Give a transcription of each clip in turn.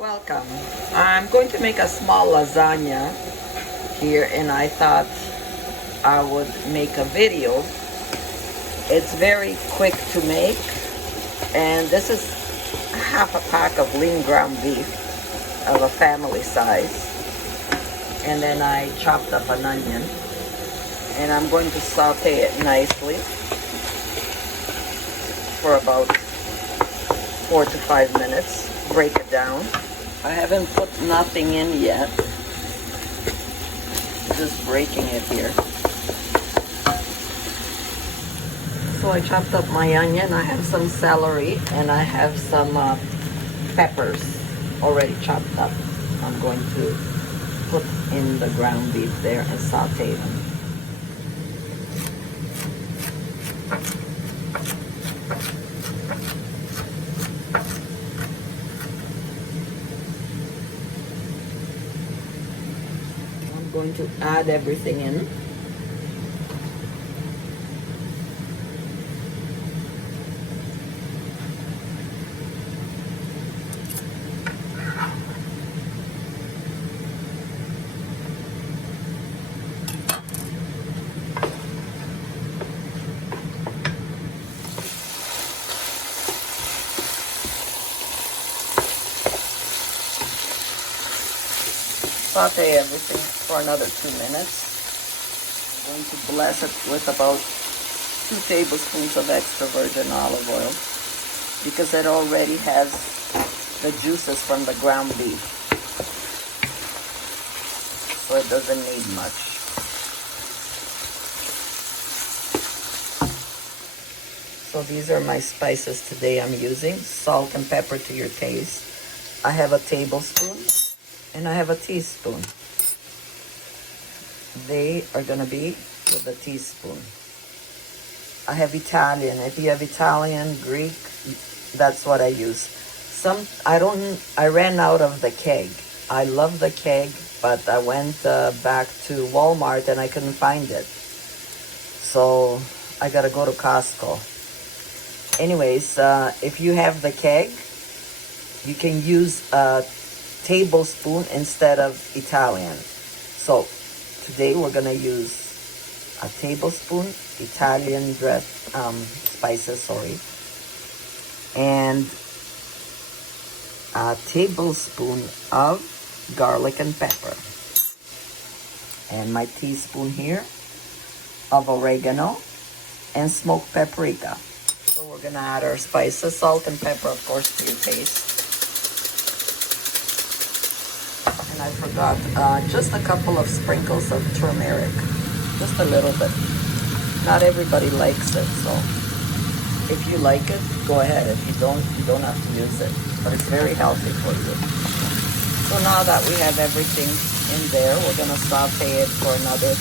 Welcome. I'm going to make a small lasagna here, and I thought I would make a video. It's very quick to make, and this is half a pack of lean ground beef of a family size. And then I chopped up an onion, and I'm going to saute it nicely for about 4 to 5 minutes. Break it down. I haven't put nothing in yet. Just breaking it here. So I chopped up my onion. I have some celery and I have some peppers already chopped up. I'm going to put in the ground beef there and saute them. I'm going to add everything in. Saute everything for another 2 minutes. I'm going to bless it with about 2 tablespoons of extra virgin olive oil because it already has the juices from the ground beef, so it doesn't need much. So these are my spices today I'm using. Salt and pepper to your taste. I have a tablespoon and I have a teaspoon. They are gonna be with a teaspoon. I have Italian. If you have Italian, Greek, that's what I use. I ran out of the keg. I love the keg, but I went back to Walmart and I couldn't find it. So I gotta go to Costco. Anyways, if you have the keg, you can use a tablespoon instead of Italian. So today we're gonna use a tablespoon Italian spices, and a tablespoon of garlic and pepper, and my teaspoon here of oregano and smoked paprika. So we're gonna add our spices, salt and pepper, of course, to your taste. And I forgot just a couple of sprinkles of turmeric, just a little bit. Not everybody likes it, so if you like it, go ahead. If you don't have to use it, but it's very healthy for you. So now that we have everything in there, we're gonna saute it for another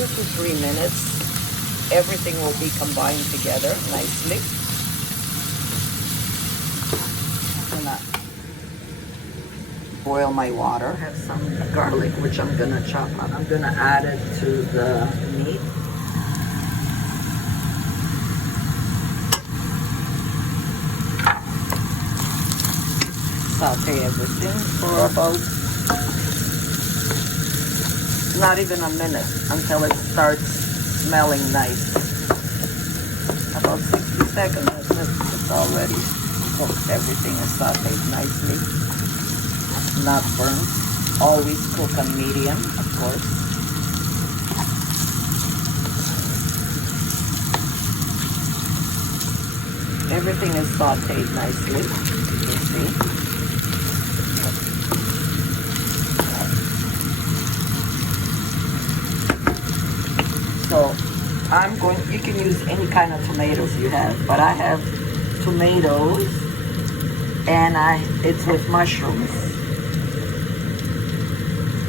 2 to 3 minutes. Everything will be combined together nicely. I'm gonna boil my water. I have some garlic, which I'm gonna chop up. I'm gonna add it to the meat. Saute everything for about not even a minute until it starts smelling nice. About 60 seconds, it's already cooked. Everything is sauteed nicely, not burnt. Always cook on medium, of course. Everything is sauteed nicely, you can see. So you can use any kind of tomatoes you have, but I have tomatoes and it's with mushrooms,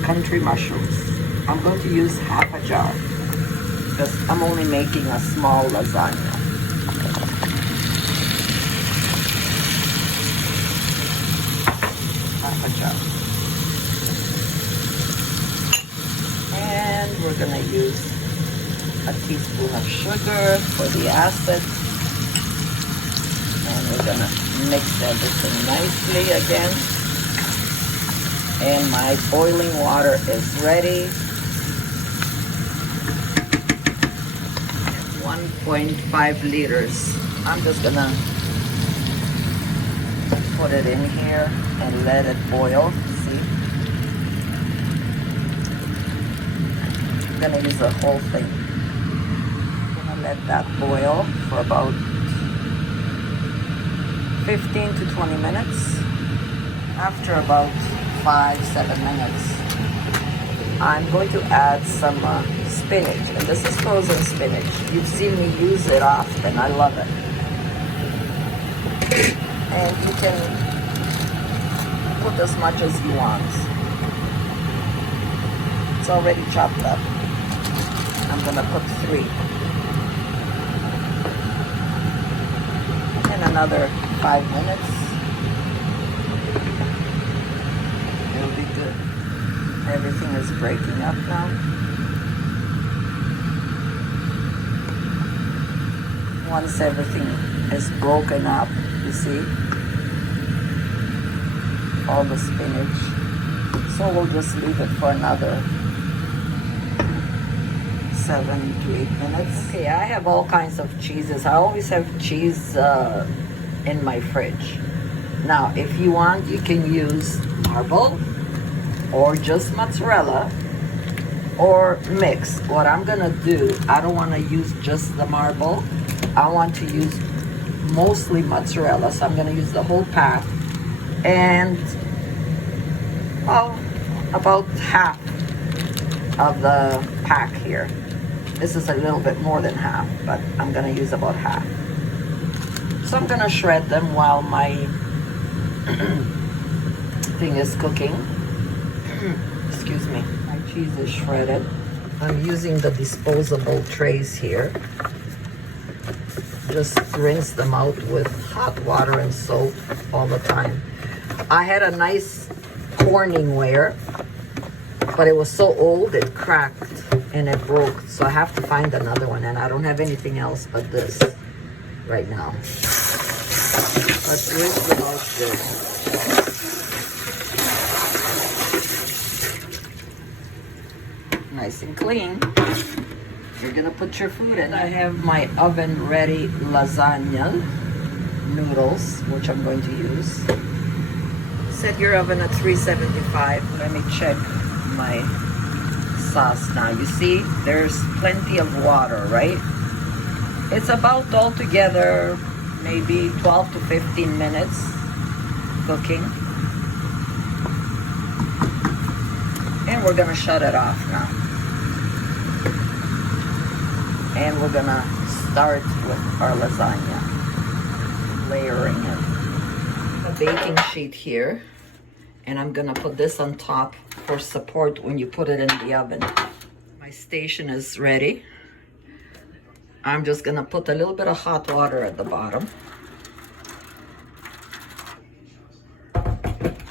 country mushrooms. I'm going to use half a jar because I'm only making a small lasagna. Half a jar. And we're gonna use a teaspoon of sugar for the acid. And we're gonna mix everything nicely again. And my boiling water is ready. 1.5 liters. I'm just gonna put it in here and let it boil. See? I'm gonna use the whole thing. I'm gonna let that boil for about 15 to 20 minutes. After about 5-7 minutes, I'm going to add some spinach, and this is frozen spinach. You've seen me use it often. I love it. And you can put as much as you want. It's already chopped up. I'm gonna put 3. And another 5 minutes. It'll be good. Everything is breaking up now. Once everything is broken up, you see, all the spinach. So we'll just leave it for another 7 to 8 minutes. Okay, I have all kinds of cheeses. I always have cheese in my fridge. Now, if you want, you can use marble or just mozzarella or mix. What I'm gonna do, I don't wanna use just the marble. I want to use mostly mozzarella, so I'm gonna use the whole pack. And about half of the pack here. This is a little bit more than half, but I'm gonna use about half. So I'm gonna shred them while my thing is cooking. Excuse me. My cheese is shredded. I'm using the disposable trays here. Just rinse them out with hot water and soap all the time. I had a nice Corningware, but it was so old it cracked and it broke, so I have to find another one, and I don't have anything else but this right now. Let's rinse them out good. Nice and clean. You're gonna put your food in. I have my oven ready lasagna noodles, which I'm going to use. Set your oven at 375. Let me check my sauce now. You see, there's plenty of water, right? It's about altogether maybe 12 to 15 minutes cooking. And we're gonna shut it off now. And we're gonna start with our lasagna, layering it. A baking sheet here, and I'm gonna put this on top for support when you put it in the oven. My station is ready. I'm just gonna put a little bit of hot water at the bottom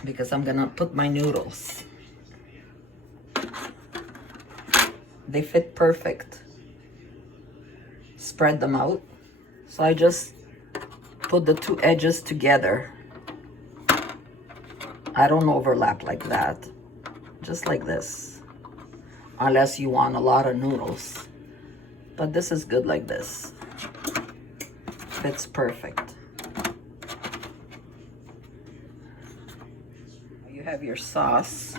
because I'm gonna put my noodles. They fit perfect. Spread them out. So I just put the 2 edges together. I don't overlap like that. Just like this. Unless you want a lot of noodles. But this is good like this. Fits perfect. You have your sauce,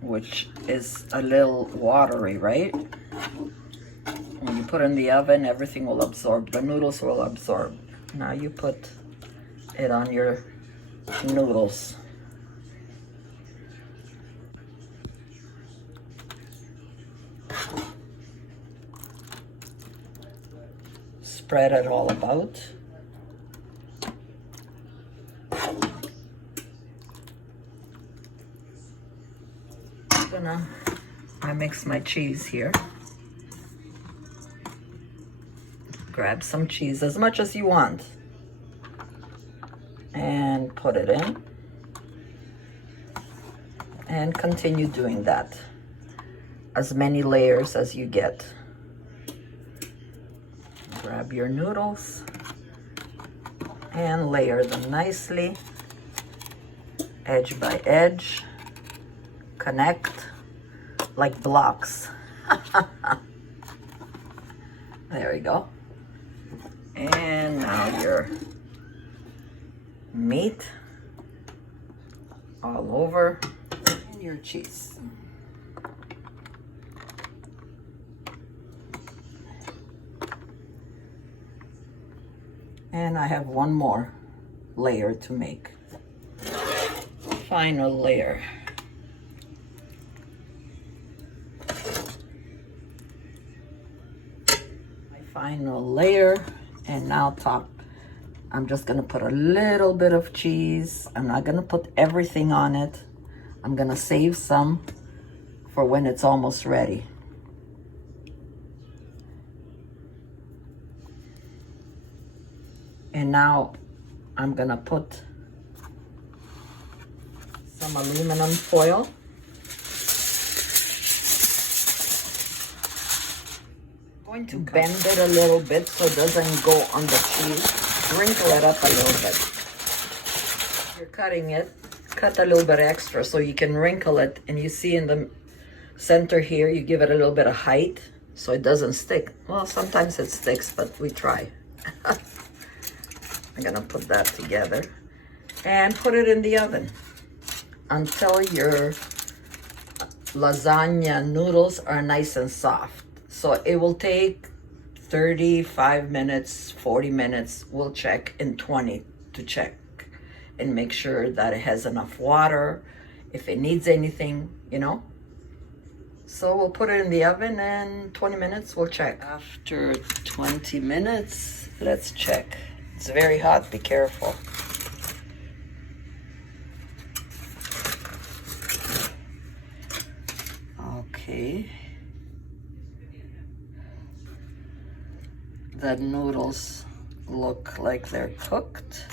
which is a little watery, right? When you put it in the oven, everything will absorb. The noodles will absorb. Now you put it on your noodles. Spread it all about. I mix my cheese here. Grab some cheese, as much as you want, and put it in. And continue doing that. As many layers as you get. Grab your noodles and layer them nicely. edge by edge, connect like blocks. There we go. And now your meat all over, and your cheese. And I have one more layer to make. Final layer. My final layer, and now top. I'm just gonna put a little bit of cheese. I'm not gonna put everything on it. I'm gonna save some for when it's almost ready. And now I'm gonna put some aluminum foil. I'm going to bend it a little bit so it doesn't go on the cheese. Wrinkle it up a little bit. You're cutting it, cut a little bit extra so you can wrinkle it, and you see in the center here, you give it a little bit of height so it doesn't stick. Well, sometimes it sticks, but we try. I'm gonna put that together and put it in the oven until your lasagna noodles are nice and soft. So it will take 35 minutes, 40 minutes. We'll check in 20 to check and make sure that it has enough water, if it needs anything, you know. So we'll put it in the oven, and 20 minutes we'll check. After 20 minutes, let's check. It's very hot, be careful. Okay. The noodles look like they're cooked.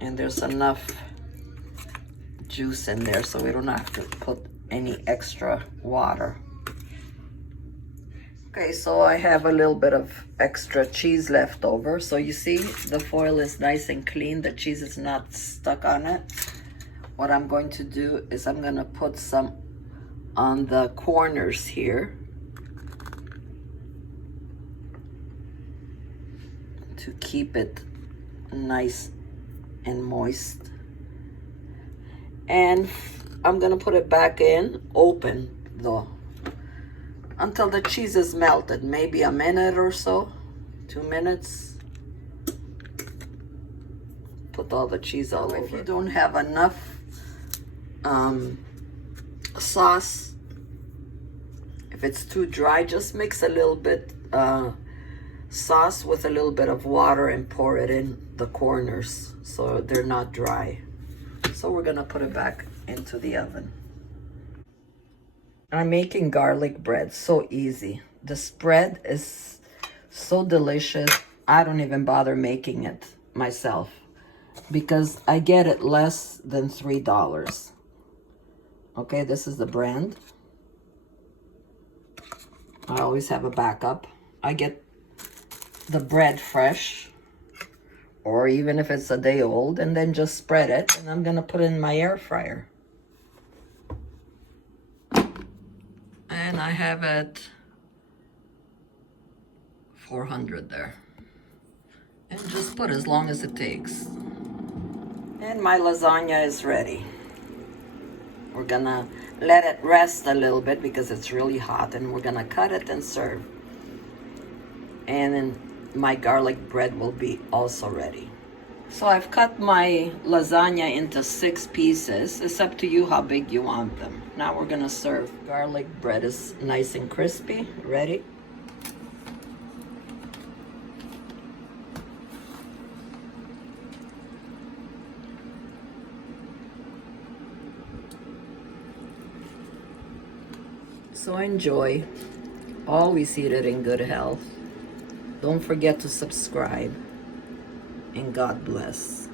And there's enough juice in there so we don't have to put any extra water. Okay, so I have a little bit of extra cheese left over. So you see the foil is nice and clean. The cheese is not stuck on it. What I'm going to do is I'm gonna put some on the corners here to keep it nice and moist. And I'm gonna put it back in, open though, until the cheese is melted, maybe a minute or so, 2 minutes. Put all the cheese all over. If you don't have enough sauce, if it's too dry, just mix a little bit sauce with a little bit of water and pour it in the corners so they're not dry. So we're gonna put it back into the oven. I'm making garlic bread, so easy. The spread is so delicious. I don't even bother making it myself because I get it less than $3. Okay, this is the brand. I always have a backup. I get the bread fresh, or even if it's a day old, and then just spread it, and I'm gonna put it in my air fryer. And I have it 400 there. And just put as long as it takes. And my lasagna is ready. We're gonna let it rest a little bit because it's really hot, and we're gonna cut it and serve. And then my garlic bread will be also ready. So I've cut my lasagna into 6 pieces. It's up to you how big you want them. Now we're gonna serve. Garlic bread is nice and crispy, ready. So enjoy. Always eat it in good health. Don't forget to subscribe. And God bless.